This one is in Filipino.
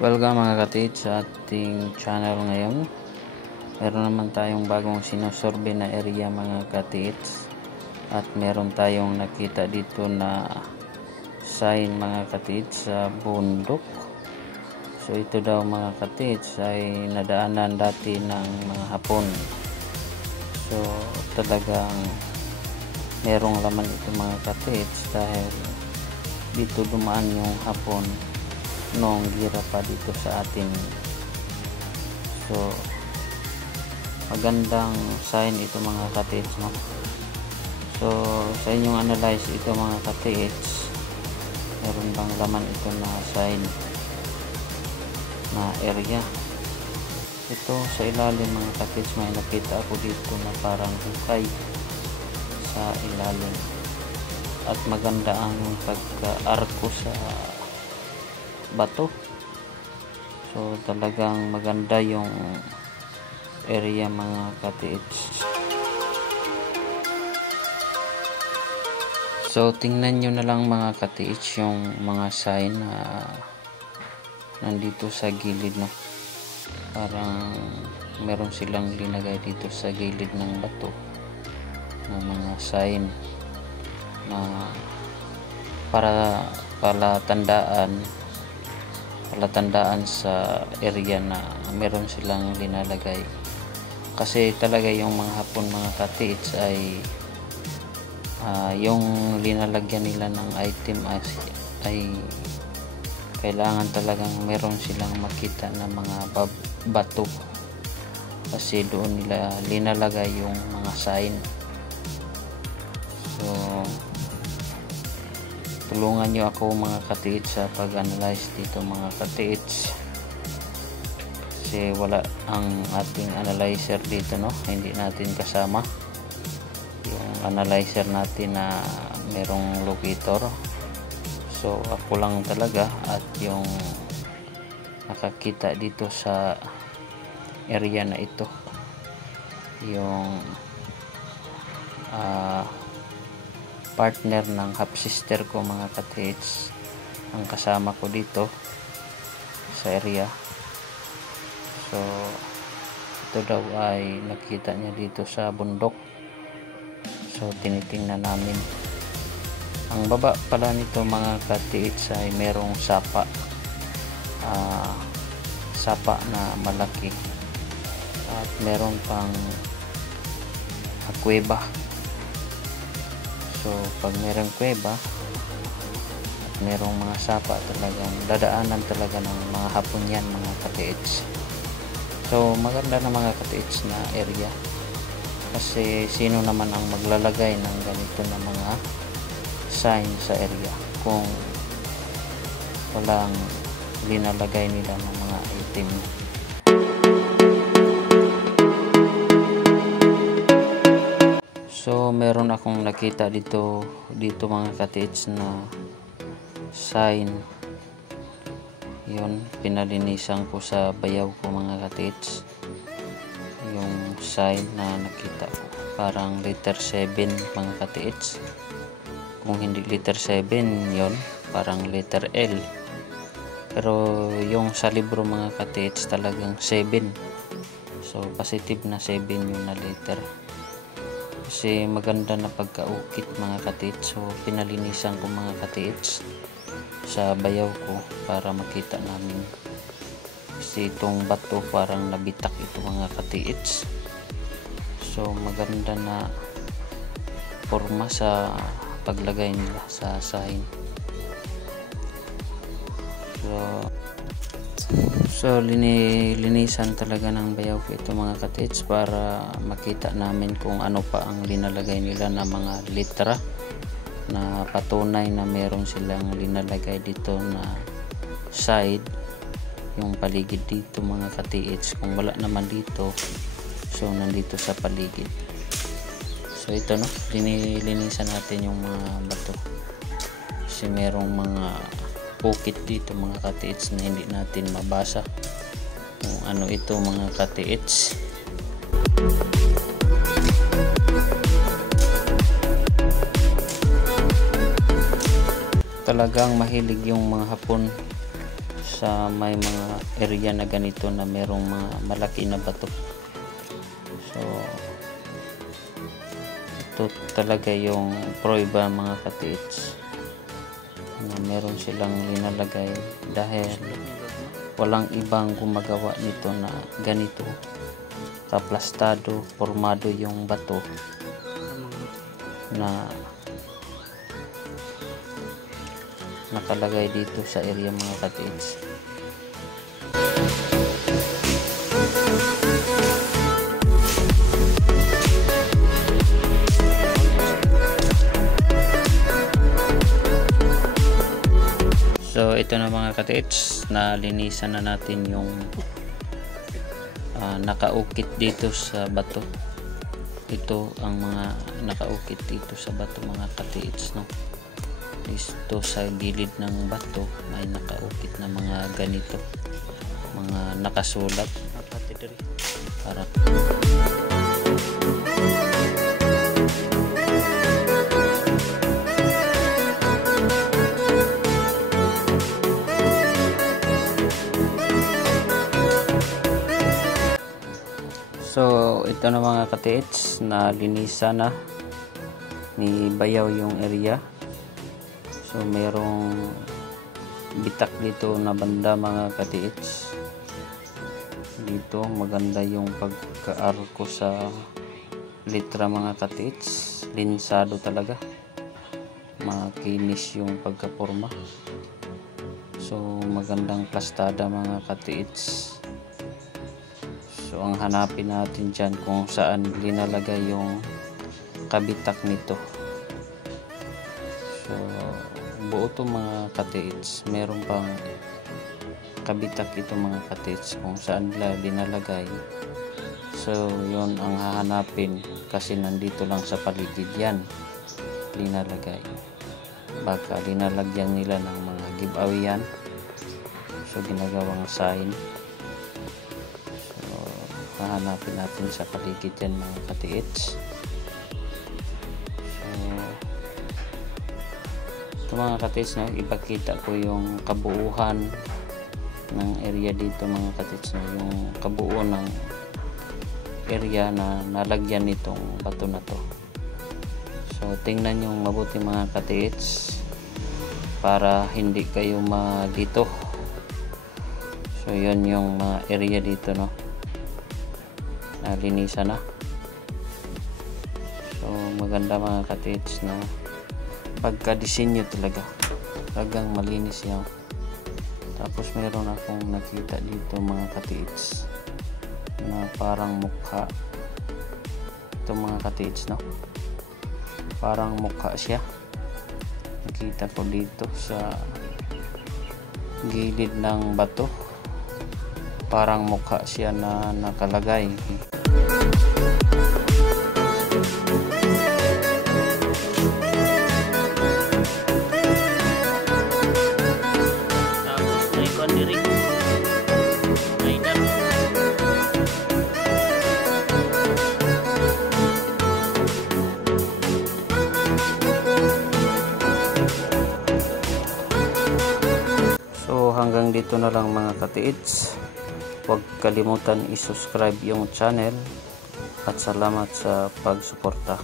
Welcome mga katid sa ating channel ngayon. Meron naman tayong bagong sinusurvey na area mga katids, at meron tayong nakita dito na sign mga katids sa bundok. So ito daw mga katids ay nadaanan dati ng mga Hapon. So talagang merong laman ito mga katids, dahil dito dumaan yung Hapon noong gira pa dito sa atin. So magandang sign ito mga katids, no? So sa inyong analyze ito mga katids, meron bang laman ito na sign na area? Ito sa ilalim mga katids, may nakita ako dito na parang hukay sa ilalim, at maganda ang pagka-arko sa bato. So talagang maganda yung area mga katids. So tingnan nyo na lang mga katids yung mga sign na nandito sa gilid, no? Parang meron silang linagay dito sa gilid ng bato ng mga sign na para palatandaan sa area na meron silang linalagay. Kasi talaga yung mga Hapon mga katids ay yung linalagyan nila ng item ay kailangan talagang meron silang makita na mga bato, kasi doon nila linalagay yung mga sign. So tulungan nyo ako mga katids sa pag-analyze dito mga katids, kasi wala ang ating analyzer dito, no? Hindi natin kasama yung analyzer natin na merong locator. So ako lang talaga at yung nakakita dito sa area na ito, yung partner ng half sister ko mga katids ang kasama ko dito sa area. So ito daw ay nakita niya dito sa bundok. So tinitingnan namin. Ang baba pala nito mga katids ay merong sapa na malaki, at meron pang kuweba. So pag merong kuweba at merong mga sapa, talagang dadaanan talaga ng mga Hapon yan mga katids. So maganda na mga katids na area, kasi sino naman ang maglalagay ng ganito na mga sign sa area kung walang linalagay nila ng mga item. So meron akong nakita dito mga katids na sign. Yun, pinalinisan ko sa bayaw ko mga katids. Yung sign na nakita ko, parang letter 7 mga katids. Kung hindi letter 7 yon, parang letter L. Pero yung sa libro mga katids talagang 7. So positive na 7 yung na letter, kasi maganda na pagkaukit mga katids. So pinalinisan ko mga katids sa bayaw ko para makita namin, kasi itong bato parang nabitak ito mga katids. So maganda na forma sa paglagay nila sa sign. So linisan talaga ng bayaw ko ito mga katids para makita namin kung ano pa ang linalagay nila na mga litra, na patunay na meron silang linalagay dito na side, yung paligid dito mga katids. Kung wala naman dito, so nandito sa paligid. So ito, no, linisan natin yung mga bato, kasi merong mga bukit dito mga katids na hindi natin mabasa kung ano ito mga katids. Talagang mahilig yung mga Hapon sa may mga area na ganito na merong mga malaki na bato. So ito talaga yung prueba mga katiits na meron silang linalagay dahil walang ibang gumagawa nito na ganito kaplastado, formado yung bato na nakalagay dito sa area mga katiits. So ito na mga katiits, na linisan na natin yung nakaukit dito sa bato. Ito ang mga nakaukit dito sa bato mga katiits, no? Ito sa gilid ng bato may nakaukit na mga ganito, mga nakasulat para so ito na mga katiits, na linisan na ni Bayaw yung area. So mayroong bitak dito na banda mga katiits. Dito maganda yung pagka-arko sa litra mga katiits, linsado talaga, makinis yung pagkaporma. So magandang plastada mga katiits. So ang hanapin natin dyan kung saan linalagay yung kabitak nito. So buo to mga katiits, meron pang kabitak ito mga katiits kung saan nila dinalagay. So yun ang hahanapin kasi nandito lang sa paligid yan linalagay. Baka linalagyan nila ng mga giveaway yan, so ginagawang sign. So hahanapin natin sa paligid yan mga katiits. So mga katiits, no, ipakita ko yung kabuuan ng area dito mga katiits, no, yung kabuuan ng area na nalagyan nitong bato na to. So tingnan yung mabuti mga katiits para hindi kayo malito. So yun yung mga area dito, no, nalinisan na. So maganda mga katiits na pagka-disenyo talagang malinis yan. Tapos meron akong nakita dito mga katiits na parang mukha. Ito mga katiits, no, parang mukha siya. Nakita ko dito sa gilid ng bato, parang mukha siya na nakalagay. So hanggang dito na lang mga katiits. Huwag kalimutan i-subscribe yung channel at salamat sa pagsuporta.